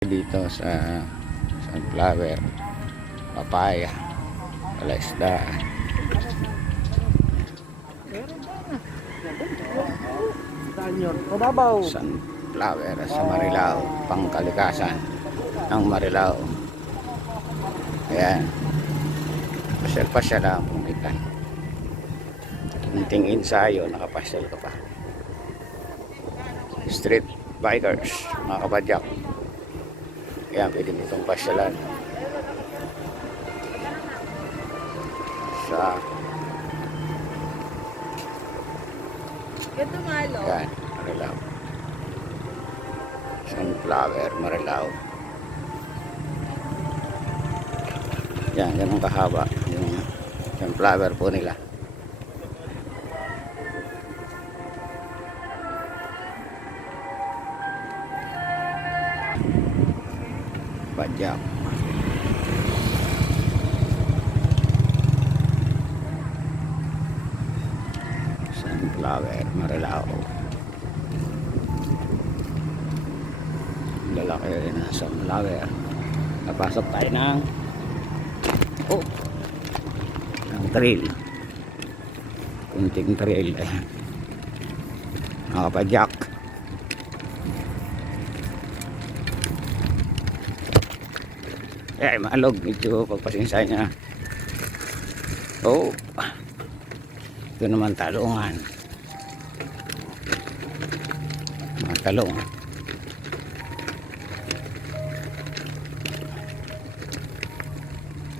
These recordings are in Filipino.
Dito sa sunflower, papaya, palaisda. Sunflower sa Marilao, pangkalikasan ng Marilao. Ayan, pasyal-pasyal lang pumitan. Kunting ensayo, nakapasyal ka pa. Street bikers, mga kapadyak. Ayan, pwede mo itong pasyalan sa ayan, Marilao. Sunflower, Marilao. Yan, ganun kahaba yung sunflower po nila. Padyak. Sunflower, Marilao. Lalaki na sunflower. Napasok tayo ng ng trail. Kunting trail. Nakapadyak. Maalog, medyo pagpasensya niya. Ito naman talungan. Mga talong.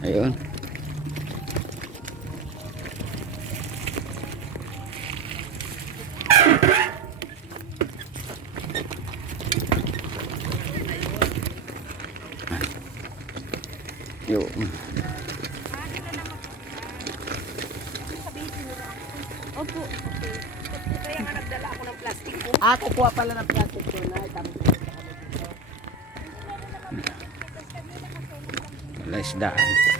Ayun. Yun. Opo, okay. Kaya nga nagdala ako ng plastic po. Kukuha pala ng plastic ko na. Palaisdaan.